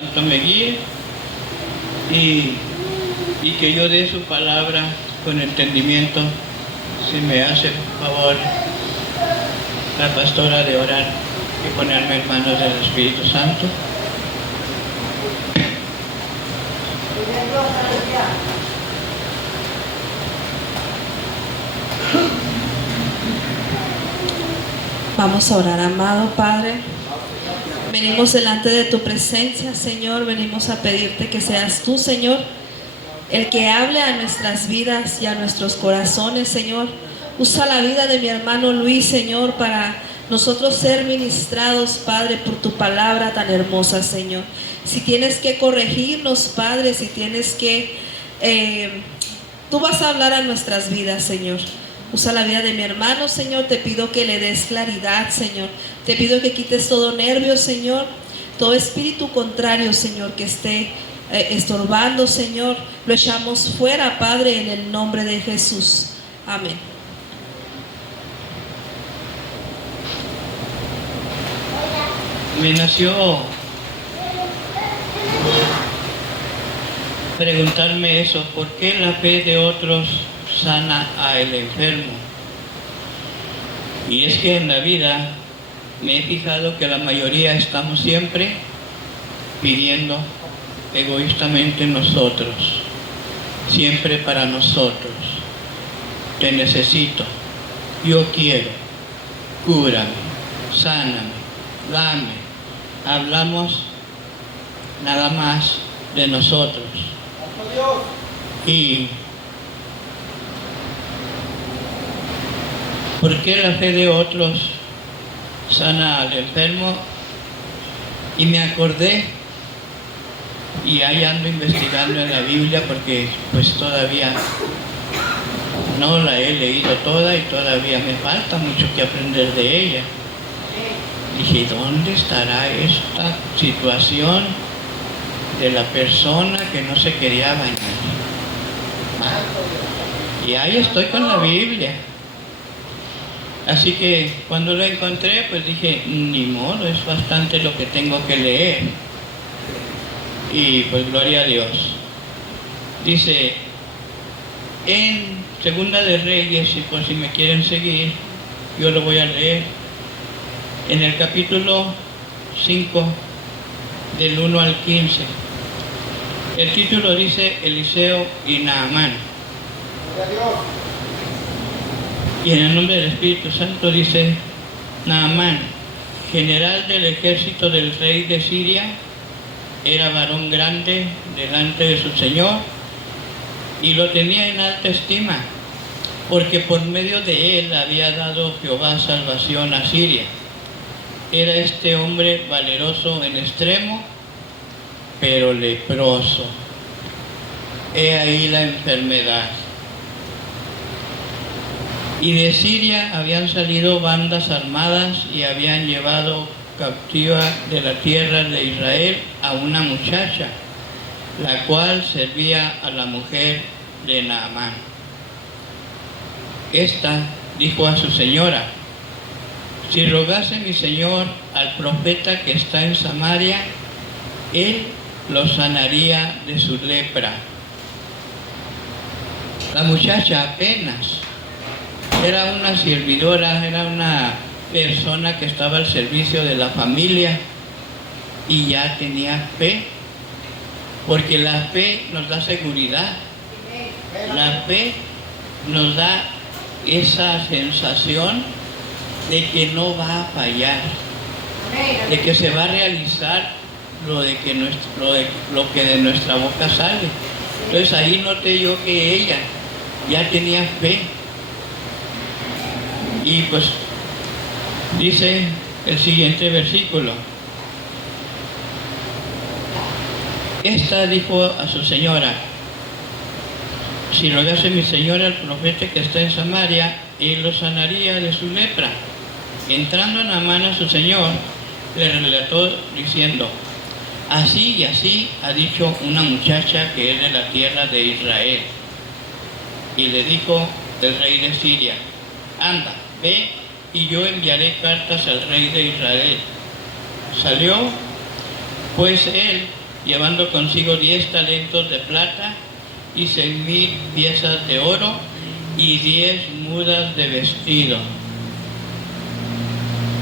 Santo me guíe y que yo dé su palabra con entendimiento. Si me hace favor la pastora de orar y ponerme en manos del Espíritu Santo. Vamos a orar, amado Padre. Venimos delante de tu presencia, Señor. Venimos a pedirte que seas tú, Señor, el que hable a nuestras vidas y a nuestros corazones, Señor. Usa la vida de mi hermano Luis, Señor, para nosotros ser ministrados, Padre, por tu palabra tan hermosa, Señor. Si tienes que corregirnos, Padre, si tienes que... tú vas a hablar a nuestras vidas, Señor. Usa la vida de mi hermano, Señor. Te pido que le des claridad, Señor. Te pido que quites todo nervio, Señor. Todo espíritu contrario, Señor, que esté estorbando, Señor. Lo echamos fuera, Padre, en el nombre de Jesús. Amén. Me nació preguntarme eso, ¿por qué la fe de otros sana al enfermo? Y es que en la vida me he fijado que la mayoría estamos siempre pidiendo egoístamente nosotros, siempre para nosotros. Te necesito, yo quiero, cúrame, sáname, dame. Hablamos nada más de nosotros. Y ¿por qué la fe de otros sana al enfermo? Y me acordé, y ahí ando investigando en la Biblia porque pues todavía no la he leído toda y todavía me falta mucho que aprender de ella. Dije, ¿dónde estará esta situación de la persona que no se quería bañar? Y ahí estoy con la Biblia. Así que cuando lo encontré, pues dije, ni modo, es bastante lo que tengo que leer. Y pues gloria a Dios. Dice, en Segunda de Reyes, y por si me quieren seguir, yo lo voy a leer, en el capítulo 5, del 1 al 15. El título dice, Eliseo y Naamán. Y en el nombre del Espíritu Santo dice, Naamán, general del ejército del rey de Siria, era varón grande delante de su Señor y lo tenía en alta estima, porque por medio de él había dado Jehová salvación a Siria. Era este hombre valeroso en extremo, pero leproso. He ahí la enfermedad. Y de Siria habían salido bandas armadas y habían llevado cautiva de la tierra de Israel a una muchacha, la cual servía a la mujer de Naamán. Esta dijo a su señora, si rogase mi señor al profeta que está en Samaria, él lo sanaría de su lepra. La muchacha apenas era una servidora, era una persona que estaba al servicio de la familia y ya tenía fe, porque la fe nos da seguridad, la fe nos da esa sensación de que no va a fallar, de que se va a realizar lo que de nuestra boca sale. Entonces ahí noté yo que ella ya tenía fe. Y pues dice el siguiente versículo, esta dijo a su señora, si rogase mi señora al profeta que está en Samaria, él lo sanaría de su lepra. Entrando Naamán a su señor, le relató diciendo, así y así ha dicho una muchacha que es de la tierra de Israel. Y le dijo el rey de Siria, anda, ve y yo enviaré cartas al rey de Israel. Salió pues él llevando consigo 10 talentos de plata y 6,000 piezas de oro y 10 mudas de vestido.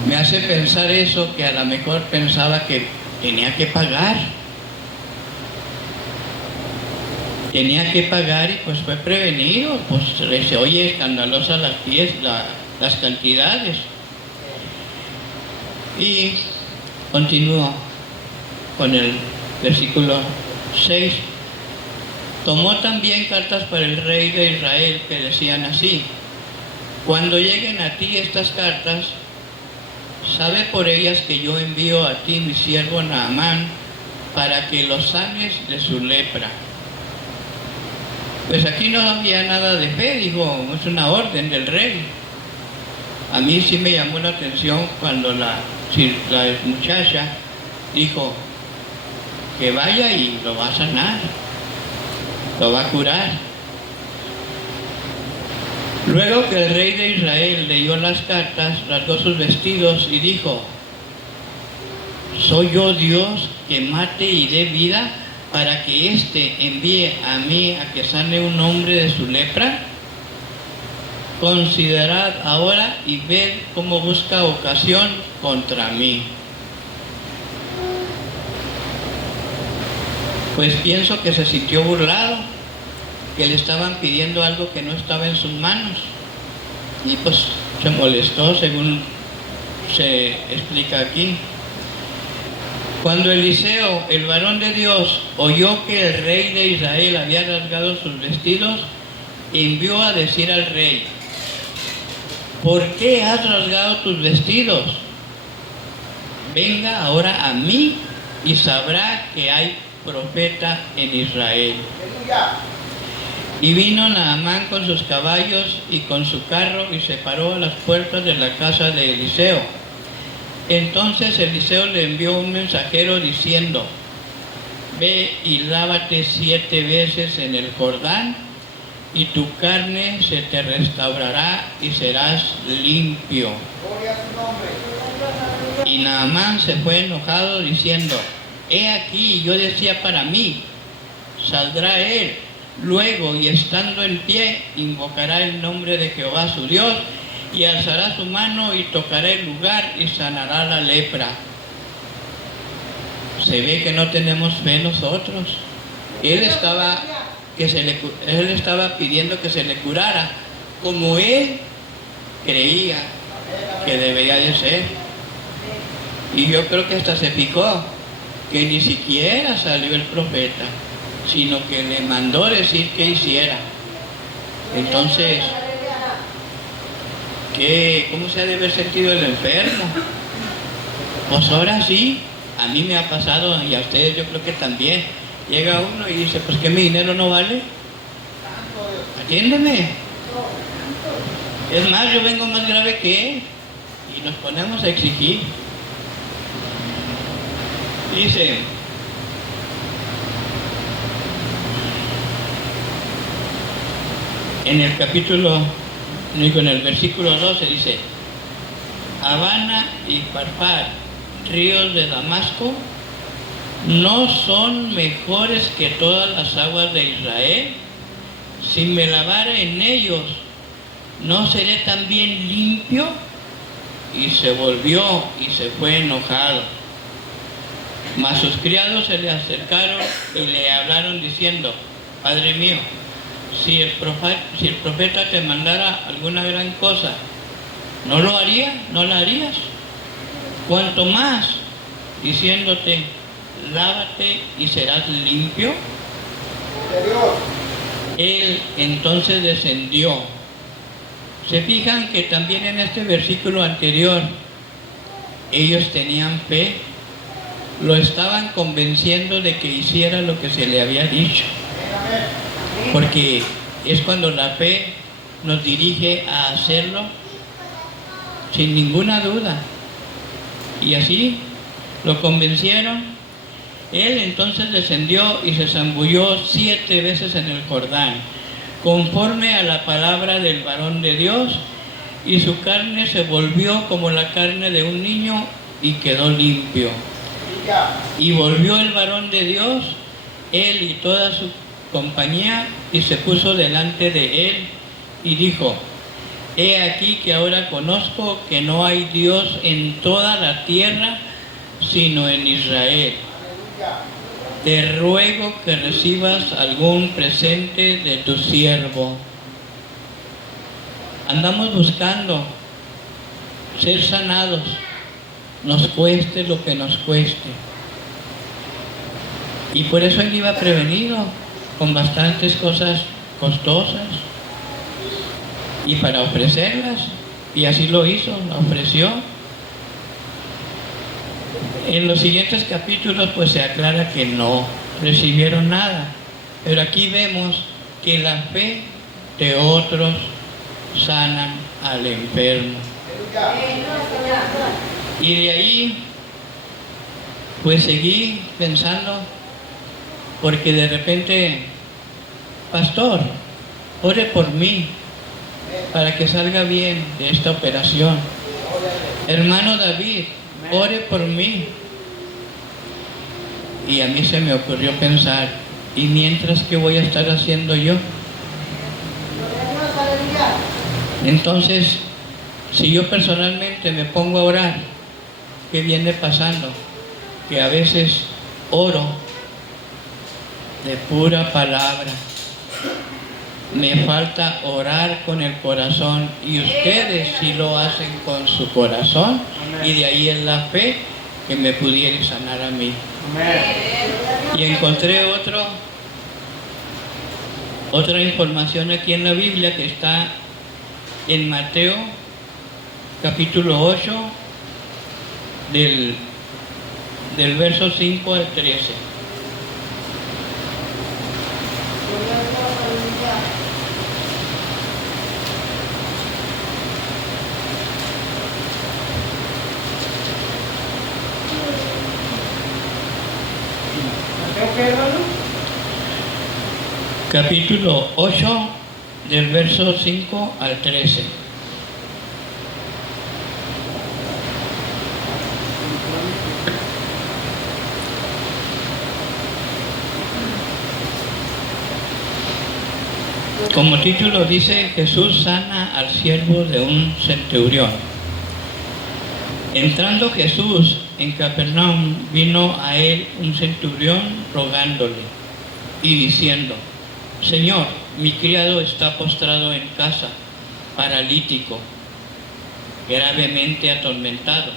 Me hace pensar eso, que a lo mejor pensaba que tenía que pagar. Tenía que pagar y pues fue prevenido. Pues se oye escandalosa las cantidades. Y continúo con el versículo 6. Tomó también cartas para el rey de Israel que decían así: cuando lleguen a ti estas cartas, sabe por ellas que yo envío a ti mi siervo Naamán para que lo sanes de su lepra. Pues aquí no había nada de fe, dijo, es una orden del rey. A mí sí me llamó la atención cuando la muchacha dijo que vaya y lo va a sanar, lo va a curar. Luego que el rey de Israel leyó las cartas, rasgó sus vestidos y dijo: ¿soy yo Dios que mate y dé vida para que éste envíe a mí a que sane un hombre de su lepra? Considerad ahora y ved cómo busca ocasión contra mí. Pues pienso que se sintió burlado, que le estaban pidiendo algo que no estaba en sus manos, y pues se molestó, según se explica aquí. Cuando Eliseo, el varón de Dios, oyó que el rey de Israel había rasgado sus vestidos, envió a decir al rey: ¿por qué has rasgado tus vestidos? Venga ahora a mí y sabrá que hay profeta en Israel. Y vino Naamán con sus caballos y con su carro y se paró a las puertas de la casa de Eliseo. Entonces Eliseo le envió un mensajero diciendo: ve y lávate 7 veces en el Jordán, y tu carne se te restaurará y serás limpio. Y Naamán se fue enojado diciendo: he aquí, yo decía para mí, saldrá él luego y estando en pie invocará el nombre de Jehová su Dios y alzará su mano y tocará el lugar y sanará la lepra. Se ve que no tenemos fe nosotros. Él estaba pidiendo que se le curara como él creía que debería de ser. Y yo creo que hasta se picó, que ni siquiera salió el profeta, sino que le mandó decir que hiciera. Entonces, ¿cómo se ha de haber sentido el enfermo? Pues ahora sí, a mí me ha pasado, y a ustedes yo creo que también. Llega uno y dice: pues que mi dinero no vale, atiéndeme. Es más, yo vengo más grave que él, y nos ponemos a exigir. Dice: en el versículo 12 dice: Habana y Parpar, ríos de Damasco, ¿no son mejores que todas las aguas de Israel? Si me lavare en ellos, ¿no seré también limpio? Y se volvió y se fue enojado. Mas sus criados se le acercaron y le hablaron diciendo: Padre mío, si el profeta te mandara alguna gran cosa, ¿no lo haría? ¿No la harías? Cuanto más diciéndote: lávate y serás limpio. Él entonces descendió. Se fijan que también en este versículo anterior ellos tenían fe, lo estaban convenciendo de que hiciera lo que se le había dicho, porque es cuando la fe nos dirige a hacerlo sin ninguna duda. Y así lo convencieron. Él entonces descendió y se zambulló 7 veces en el Jordán, conforme a la palabra del varón de Dios, y su carne se volvió como la carne de un niño y quedó limpio. Y volvió el varón de Dios, él y toda su compañía, y se puso delante de él y dijo: he aquí que ahora conozco que no hay Dios en toda la tierra sino en Israel. Te ruego que recibas algún presente de tu siervo. Andamos buscando ser sanados, nos cueste lo que nos cueste. Y por eso él iba prevenido con bastantes cosas costosas y para ofrecerlas, y así lo hizo, la ofreció. En los siguientes capítulos pues se aclara que no recibieron nada, pero aquí vemos que la fe de otros sanan al enfermo. Y de ahí pues seguí pensando, porque de repente: pastor, ore por mí para que salga bien de esta operación. Hermano David, ore por mí. Y a mí se me ocurrió pensar: ¿y mientras qué voy a estar haciendo yo? Entonces, si yo personalmente me pongo a orar, ¿qué viene pasando? Que a veces oro de pura palabra. Me falta orar con el corazón, y ustedes sí lo hacen con su corazón. Y de ahí es la fe que me pudiera sanar a mí. Y encontré otra información aquí en la Biblia, que está en Mateo capítulo 8 del verso 5 al 13. Capítulo 8 del verso 5 al 13. Como título dice: Jesús sana al siervo de un centurión. Entrando Jesús en Capernaum, vino a él un centurión rogándole y diciendo: Señor, mi criado está postrado en casa, paralítico, gravemente atormentado.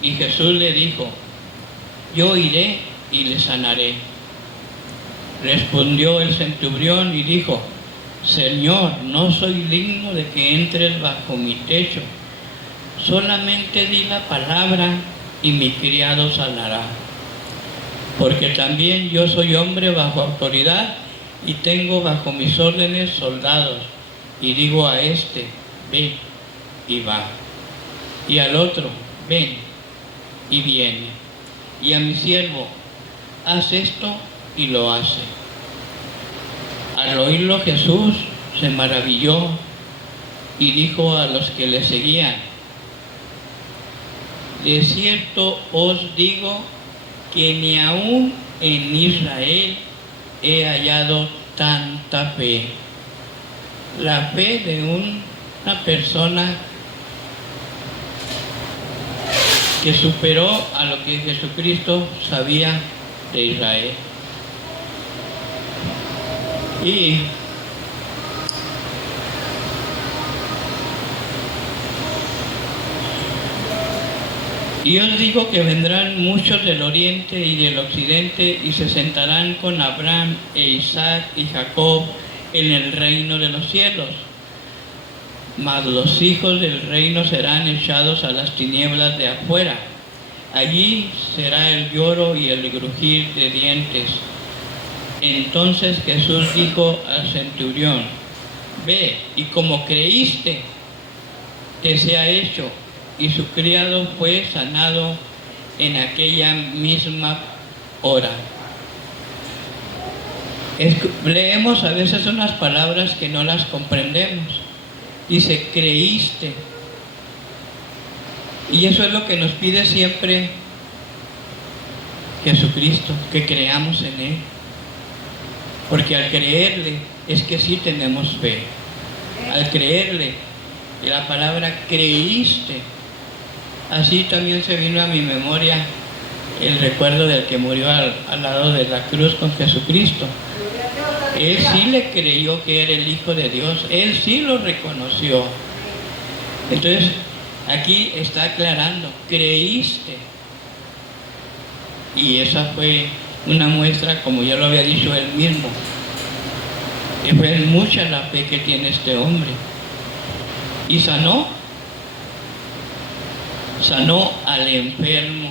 Y Jesús le dijo: yo iré y le sanaré. Respondió el centurión y dijo: Señor, no soy digno de que entres bajo mi techo. Solamente di la palabra y mi criado sanará. Porque también yo soy hombre bajo autoridad y tengo bajo mis órdenes soldados. Y digo a este: ven, y va. Y al otro: ven, y viene. Y a mi siervo: haz esto, y lo hace. Al oírlo Jesús se maravilló y dijo a los que le seguían: de cierto os digo que ni aún en Israel he hallado tanta fe. La fe de una persona que superó a lo que Jesucristo sabía de Israel. Y os digo que vendrán muchos del oriente y del occidente y se sentarán con Abraham e Isaac y Jacob en el reino de los cielos. Mas los hijos del reino serán echados a las tinieblas de afuera. Allí será el lloro y el crujir de dientes. Entonces Jesús dijo al centurión: ve, y como creíste, te sea hecho. Y su criado fue sanado en aquella misma hora. Leemos a veces unas palabras que no las comprendemos. Dice: creíste. Y eso es lo que nos pide siempre Jesucristo, que creamos en Él. Porque al creerle es que sí tenemos fe. Al creerle, y la palabra creíste, así también se vino a mi memoria el recuerdo del que murió al lado de la cruz con Jesucristo. Él sí le creyó que era el Hijo de Dios, él sí lo reconoció. Entonces, aquí está aclarando, creíste. Y esa fue una muestra, como ya lo había dicho él mismo, que fue mucha la fe que tiene este hombre. Y sanó al enfermo.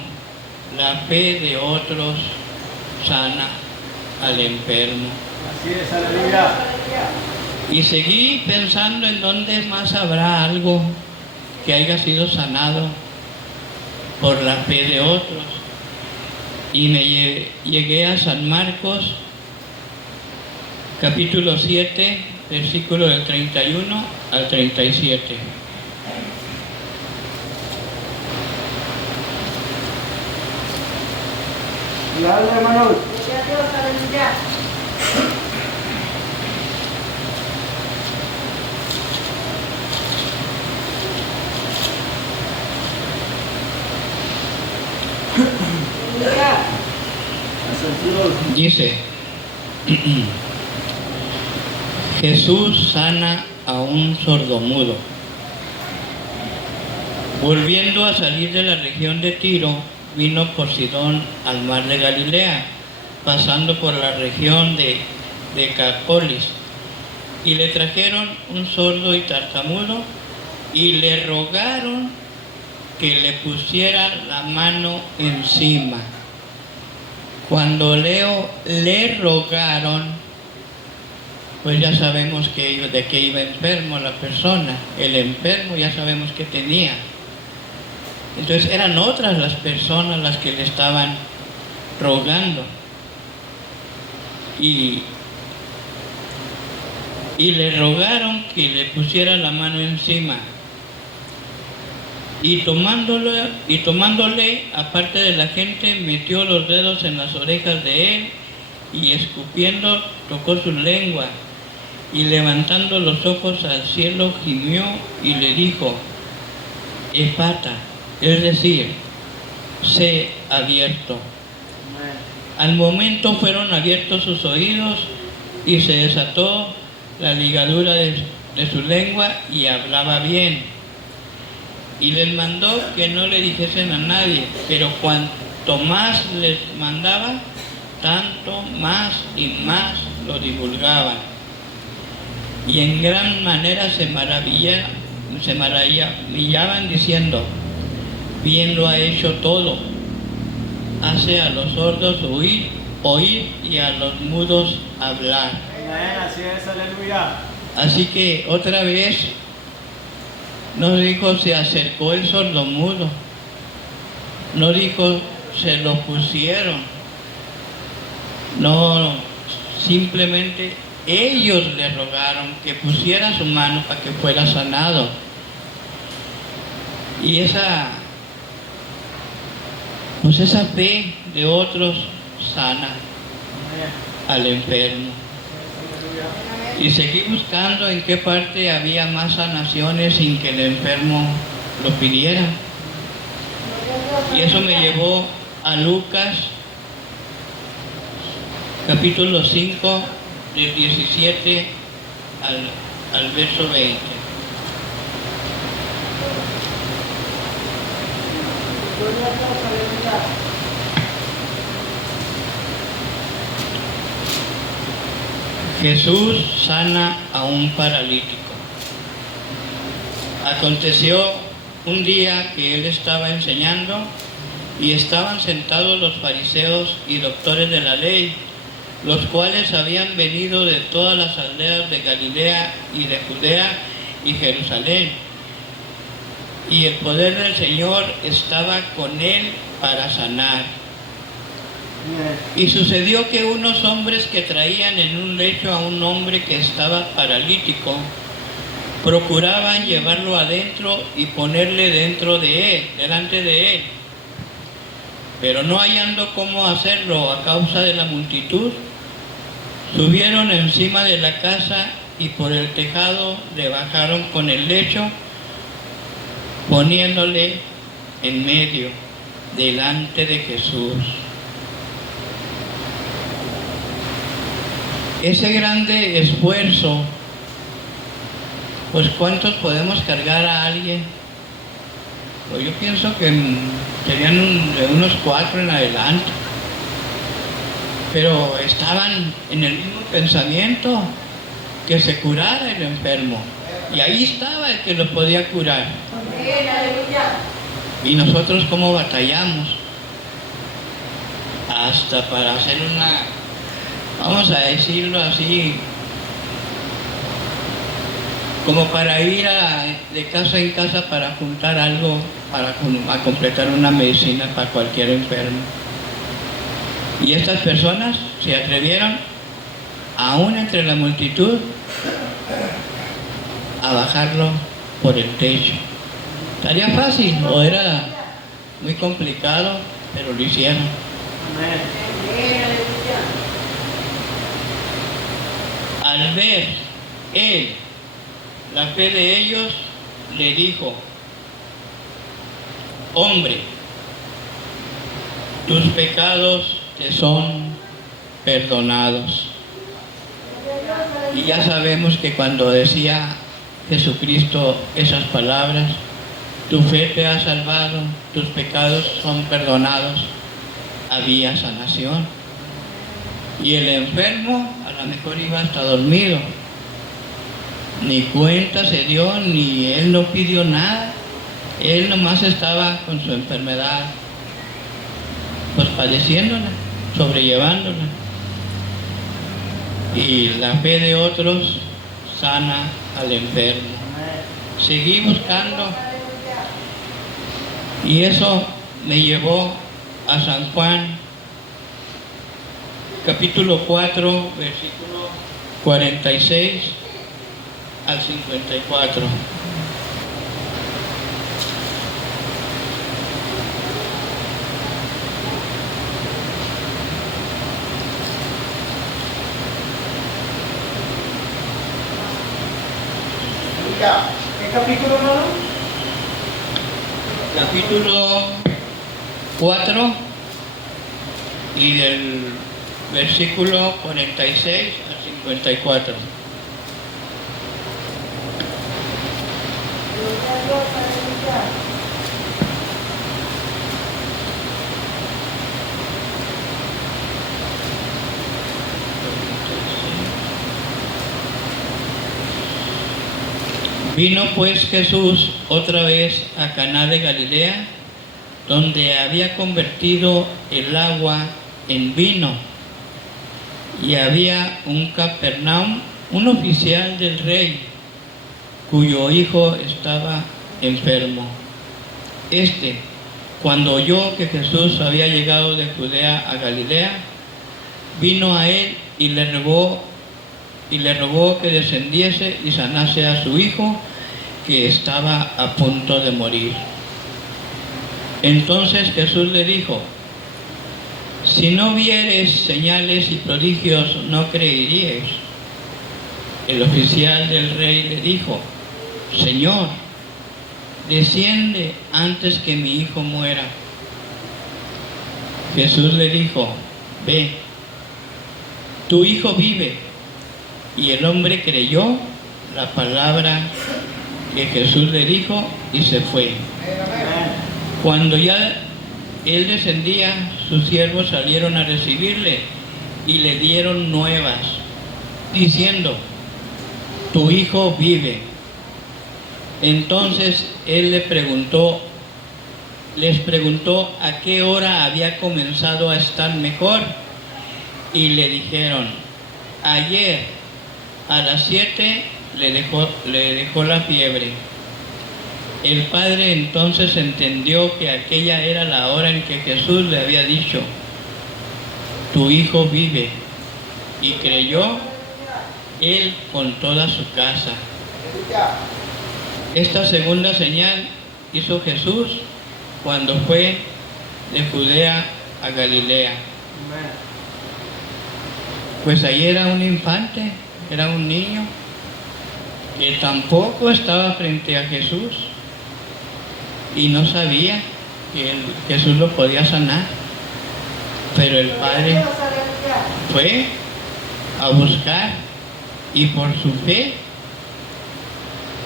La fe de otros sana al enfermo. Así es, aleluya. Y seguí pensando en dónde más habrá algo que haya sido sanado por la fe de otros. Y me llegué a San Marcos, capítulo 7, versículo del 31 al 37. Gloria, hermanos. Gloria a Dios, aleluya. Dice, Jesús sana a un sordomudo. Volviendo a salir de la región de Tiro, vino por Sidón al mar de Galilea, pasando por la región de Decápolis, y le trajeron un sordo y tartamudo, y le rogaron que le pusiera la mano encima. Cuando leo le rogaron, pues ya sabemos de qué iba enfermo la persona. El enfermo ya sabemos que tenía. Entonces eran otras las personas las que le estaban rogando. Y le rogaron que le pusiera la mano encima. Y tomándole, aparte de la gente, metió los dedos en las orejas de él y escupiendo tocó su lengua y levantando los ojos al cielo gimió y le dijo, Efata, es decir, sé abierto. Al momento fueron abiertos sus oídos y se desató la ligadura de su lengua y hablaba bien. Y les mandó que no le dijesen a nadie, pero cuanto más les mandaba, tanto más y más lo divulgaban. Y en gran manera se maravillaban diciendo, bien lo ha hecho todo, hace a los sordos oír y a los mudos hablar. Amén, así es, aleluya. Así que otra vez no dijo se acercó el sordomudo, no dijo se lo pusieron, no, simplemente ellos le rogaron que pusiera su mano para que fuera sanado. Y esa fe de otros sana al enfermo. Y seguí buscando en qué parte había más sanaciones sin que el enfermo lo pidiera. Y eso me llevó a Lucas, capítulo 5, del 17 al verso 20. Gloria a Dios, aleluya. Jesús sana a un paralítico. Aconteció un día que él estaba enseñando y estaban sentados los fariseos y doctores de la ley, los cuales habían venido de todas las aldeas de Galilea y de Judea y Jerusalén. Y el poder del Señor estaba con él para sanar. Y sucedió que unos hombres que traían en un lecho a un hombre que estaba paralítico, procuraban llevarlo adentro y ponerle delante de él. Pero no hallando cómo hacerlo a causa de la multitud, subieron encima de la casa y por el tejado le bajaron con el lecho, poniéndole en medio, delante de Jesús. Ese grande esfuerzo, pues ¿cuántos podemos cargar a alguien? Pues yo pienso que serían de unos 4 en adelante. Pero estaban en el mismo pensamiento, que se curara el enfermo. Y ahí estaba el que lo podía curar. Amén, aleluya. Y nosotros cómo batallamos. Hasta para hacer vamos a decirlo así, como para ir de casa en casa para juntar algo, a completar una medicina para cualquier enfermo. Y estas personas se atrevieron, aún entre la multitud, a bajarlo por el techo. ¿Estaría fácil o era muy complicado? Pero lo hicieron. Amén. Amén, aleluya. Al ver él la fe de ellos, le dijo: hombre, tus pecados te son perdonados. Y ya sabemos que cuando decía Jesucristo esas palabras, tu fe te ha salvado, tus pecados son perdonados, había sanación. Y el enfermo a lo mejor iba hasta dormido, ni cuenta se dio, ni él no pidió nada, él nomás estaba con su enfermedad, pues padeciéndola, sobrellevándola. Y la fe de otros sana al enfermo. Seguí buscando, y eso me llevó a San Juan, capítulo 4, versículo 46 al 54. ¿Qué capítulo, hermano? Capítulo 4 y del versículo 46 al 54. Gloria a Dios, aleluya. Vino pues Jesús otra vez a Caná de Galilea, donde había convertido el agua en vino. Y había un Capernaum, un oficial del rey, cuyo hijo estaba enfermo. Cuando oyó que Jesús había llegado de Judea a Galilea, vino a él y le rogó que descendiese y sanase a su hijo, que estaba a punto de morir. Entonces Jesús le dijo: si no vieres señales y prodigios, no creeríais. El oficial del rey le dijo: Señor, desciende antes que mi hijo muera. Jesús le dijo: ve, tu hijo vive. Y el hombre creyó la palabra que Jesús le dijo y se fue. Cuando ya él descendía, sus siervos salieron a recibirle y le dieron nuevas, diciendo: tu hijo vive. Entonces él les preguntó a qué hora había comenzado a estar mejor, y le dijeron: ayer a las 7 le dejó la fiebre. El padre entonces entendió que aquella era la hora en que Jesús le había dicho: tu hijo vive, y creyó él con toda su casa. Esta segunda señal hizo Jesús cuando fue de Judea a Galilea. Amén. Pues ahí era un infante, era un niño que tampoco estaba frente a Jesús y no sabía que Jesús lo podía sanar. Pero el padre fue a buscar y por su fe,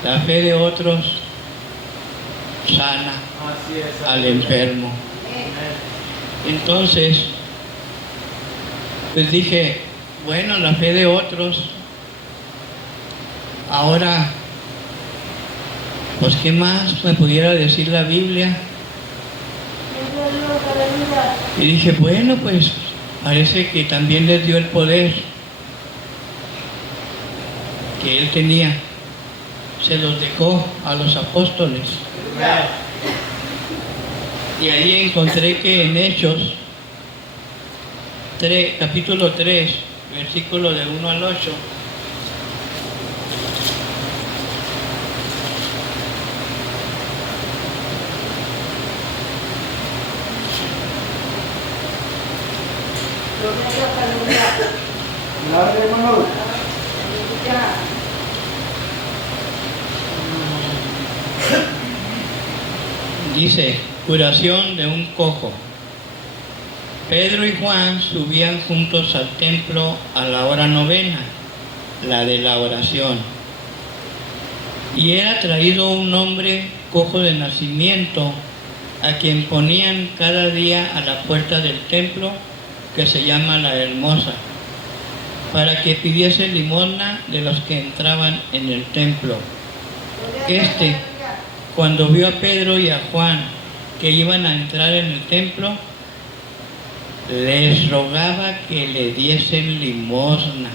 la fe de otros, sana Así es. al enfermo. Amén. Entonces, pues dije, bueno, la fe de otros, ahora, pues ¿qué más me pudiera decir la Biblia? Y dije, bueno, pues parece que también les dio el poder que él tenía, se los dejó a los apóstoles. Amén. Y ahí encontré que en Hechos 3, capítulo 3, versículo del 1 al 8, Gloria, hermano. dice, curación de un cojo. Pedro y Juan subían juntos al templo a la hora novena, la de la oración. Y era traído un hombre cojo de nacimiento, a quien ponían cada día a la puerta del templo, que se llama La Hermosa, para que pidiese limosna de los que entraban en el templo. Este, cuando vio a Pedro y a Juan que iban a entrar en el templo, les rogaba que le diesen limosna.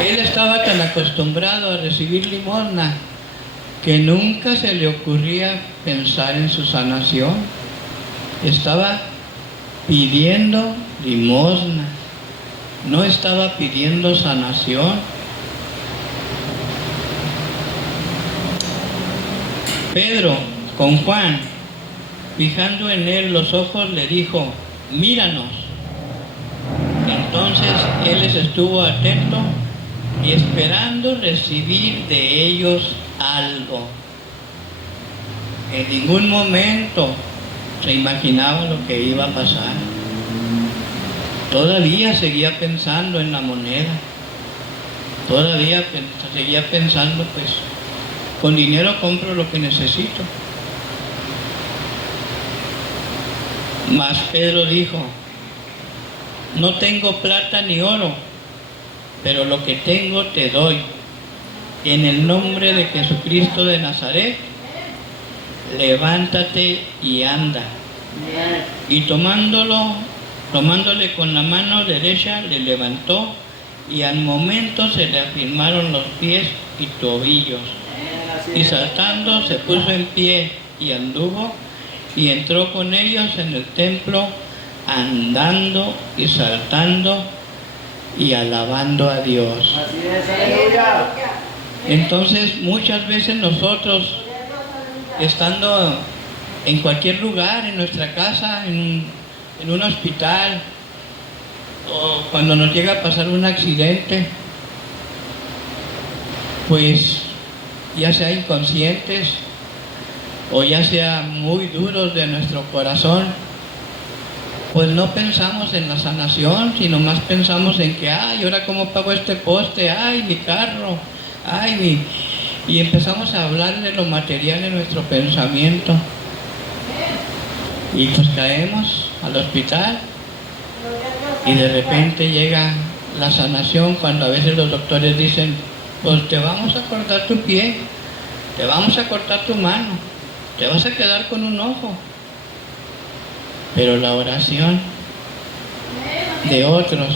Él estaba tan acostumbrado a recibir limosna que nunca se le ocurría pensar en su sanación. Estaba pidiendo limosna, no estaba pidiendo sanación. Pedro, con Juan, fijando en él los ojos, le dijo, míranos. Entonces él les estuvo atento y esperando recibir de ellos algo. En ningún momento se imaginaba lo que iba a pasar. Todavía seguía pensando en la moneda. Todavía seguía pensando, pues, con dinero compro lo que necesito. Mas Pedro dijo, no tengo plata ni oro, pero lo que tengo te doy. En el nombre de Jesucristo de Nazaret, levántate y anda. Amén. Y tomándole con la mano derecha, le levantó, y al momento se le afirmaron los pies y tobillos. Y saltando se puso en pie y anduvo, y entró con ellos en el templo, andando y saltando y alabando a Dios. Así es, aleluya. Entonces muchas veces nosotros, estando en cualquier lugar, en nuestra casa, en un hospital, o cuando nos llega a pasar un accidente, pues ya sea inconscientes o ya sea muy duros de nuestro corazón, pues no pensamos en la sanación, sino más pensamos en que, ay, ahora cómo pago este poste, ay, mi carro, ay, y empezamos a hablar de lo material en nuestro pensamiento. Y pues caemos al hospital y de repente llega la sanación, cuando a veces los doctores dicen, pues te vamos a cortar tu pie, te vamos a cortar tu mano, te vas a quedar con un ojo. Pero la oración de otros,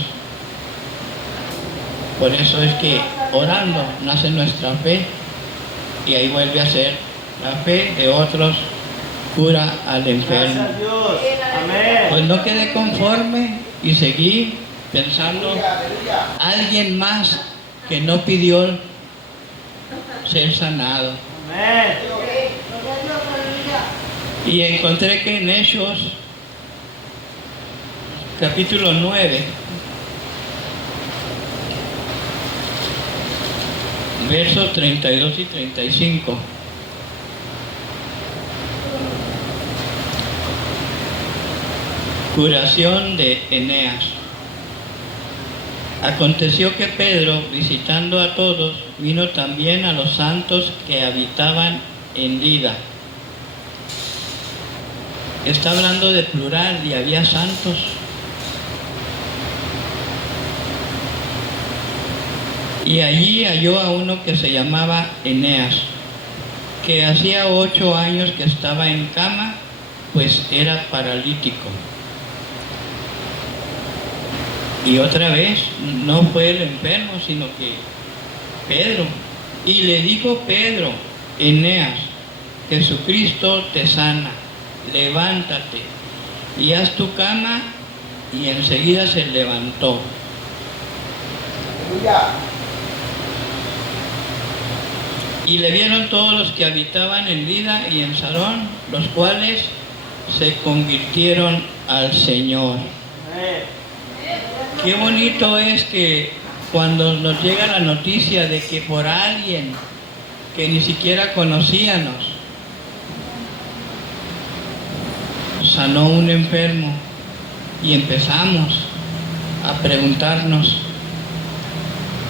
por eso es que orando nace nuestra fe, y ahí vuelve a ser la fe de otros, cura al enfermo. Gracias a Dios. Amén. Pues no quedé conforme y seguí pensando, alguien más que no pidió ser sanado. Amén. Y encontré que en Hechos, capítulo 9, versos 32 y 35. Curación de Eneas. Aconteció que Pedro, visitando a todos, vino también a los santos que habitaban en Lida. Está hablando de plural y había santos. Y allí halló a uno que se llamaba Eneas, que hacía 8 años que estaba en cama, pues era paralítico. Y otra vez, no fue el enfermo, sino que Pedro. Y le dijo Pedro, Eneas, Jesucristo te sana, levántate y haz tu cama. Y enseguida se levantó. Aleluya. Y le vieron todos los que habitaban en Lida y en Sarón, los cuales se convirtieron al Señor. Amén. Qué bonito es que cuando nos llega la noticia de que por alguien que ni siquiera conocíamos sanó un enfermo, y empezamos a preguntarnos,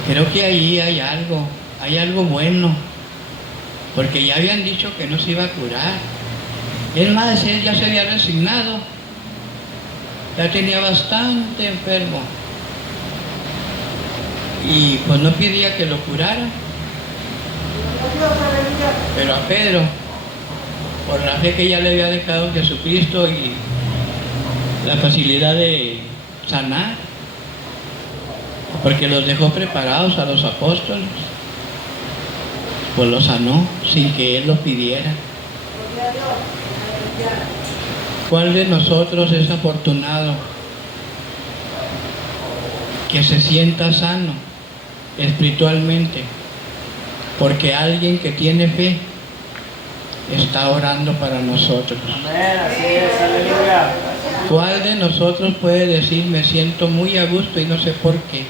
creo que ahí hay algo bueno, porque ya habían dicho que no se iba a curar. Es más, él ya se había resignado, ya tenía bastante enfermo, y pues no pedía que lo curara. Pero a Pedro, por la fe que ya le había dejado Jesucristo y la facilidad de sanar, porque los dejó preparados a los apóstoles, pues los sanó sin que él lo pidiera. ¿Cuál de nosotros es afortunado que se sienta sano espiritualmente porque alguien que tiene fe está orando para nosotros? Amén, así es, aleluya. ¿Cuál de nosotros puede decir, me siento muy a gusto y no sé por qué?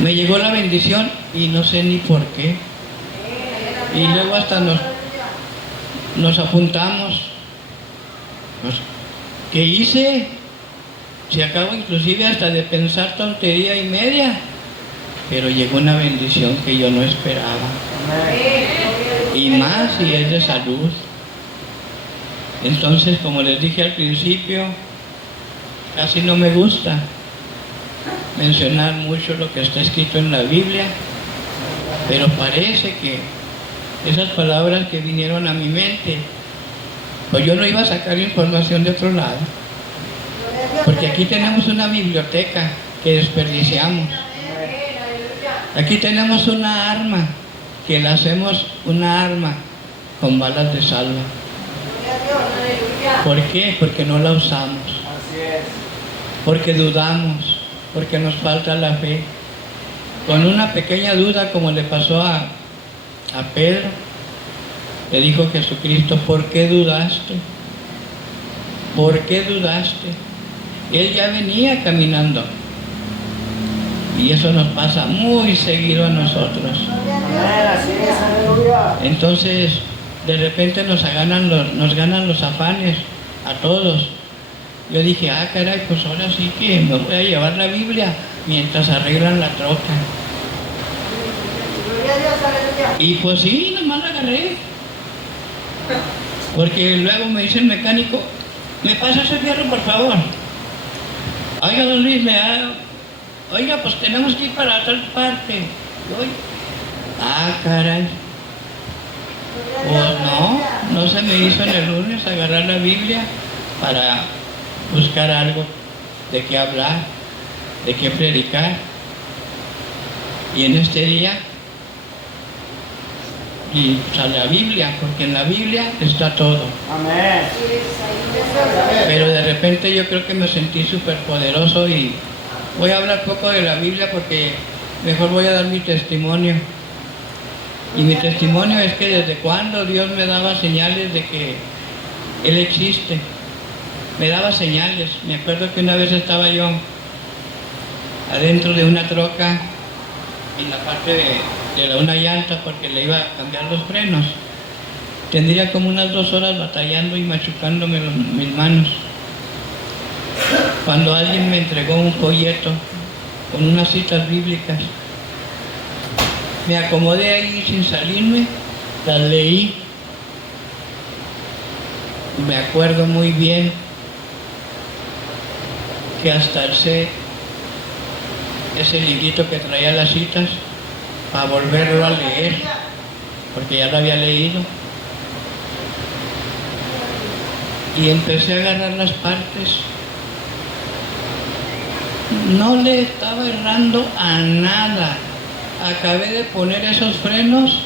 Me llegó la bendición y no sé ni por qué. Y luego hasta nos apuntamos. ¿Qué hice? Si acabo inclusive hasta de pensar tontería y media. Pero llegó una bendición que yo no esperaba. Amén. Y más si es de salud. Entonces, como les dije al principio, casi no me gusta mencionar mucho lo que está escrito en la Biblia, pero parece que esas palabras que vinieron a mi mente, pues yo no iba a sacar información de otro lado, porque aquí tenemos una biblioteca que desperdiciamos. Aquí tenemos una arma, que la hacemos una arma con balas de salva. ¿Por qué? Porque no la usamos, Así es. porque dudamos, porque nos falta la fe. Con una pequeña duda, como le pasó a Pedro, le dijo Jesucristo, ¿por qué dudaste? ¿Por qué dudaste? Él ya venía caminando. Y eso nos pasa muy seguido a nosotros. Amén, así es, aleluya. Entonces, de repente nos ganan los afanes a todos. Yo dije, caray, pues ahora sí que me voy a llevar la Biblia mientras arreglan la troca. Y pues sí, nomás la agarré. Porque luego me dice el mecánico, ¿me pasa ese fierro, por favor? Oiga, don Luis, oiga, pues tenemos que ir para tal parte. Caray. Pues no se me hizo en el lunes agarrar la Biblia para buscar algo de qué hablar, de qué predicar. Y en este día, y sale la Biblia, porque en la Biblia está todo. Amén. Pero de repente yo creo que me sentí súper poderoso y voy a hablar poco de la Biblia porque mejor voy a dar mi testimonio. Y mi testimonio es que desde cuando Dios me daba señales de que Él existe. Me daba señales. Me acuerdo que una vez estaba yo adentro de una troca en la parte de una llanta porque le iba a cambiar los frenos. Tendría como unas 2 horas batallando y machucándome mis manos. Cuando alguien me entregó un folleto con unas citas bíblicas, me acomodé ahí sin salirme, las leí. Me acuerdo muy bien que hasta alcé ese librito que traía las citas para volverlo a leer, porque ya lo había leído. Y empecé a agarrar las partes. No le estaba errando a nada. Acabé de poner esos frenos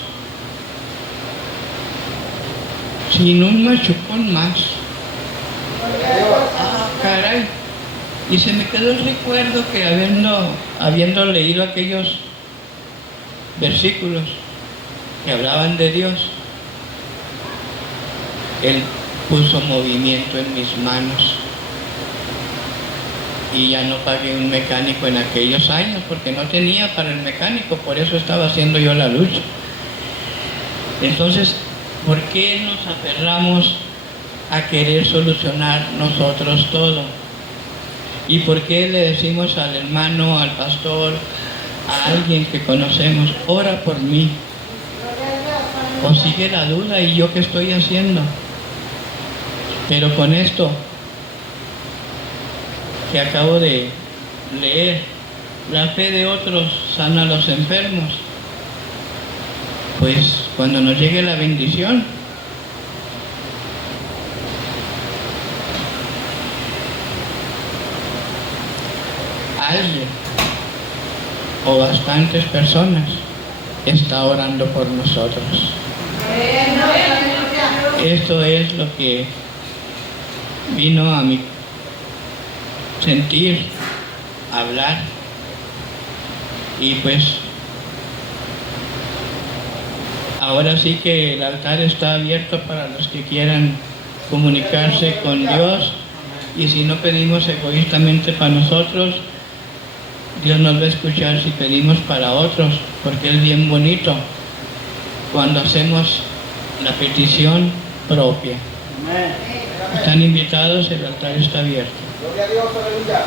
sin un machucón más. Ah, caray. Y se me quedó el recuerdo que habiendo leído aquellos versículos que hablaban de Dios, Él puso movimiento en mis manos. Y ya no pagué un mecánico en aquellos años porque no tenía para el mecánico, por eso estaba haciendo yo la lucha. Entonces, ¿por qué nos aferramos a querer solucionar nosotros todo? ¿Y por qué le decimos al hermano, al pastor, a alguien que conocemos, ora por mí? O sigue la duda, ¿y yo qué estoy haciendo? Pero con esto que acabo de leer, la fe de otros sana a los enfermos, pues cuando nos llegue la bendición, alguien o bastantes personas está orando por nosotros. Esto es lo que vino a mi sentir, hablar, y pues ahora sí que el altar está abierto para los que quieran comunicarse con Dios, y si no pedimos egoístamente para nosotros, Dios nos va a escuchar si pedimos para otros, porque es bien bonito cuando hacemos la petición propia. Amén. Están invitados, el altar está abierto. Gloria a Dios, aleluya.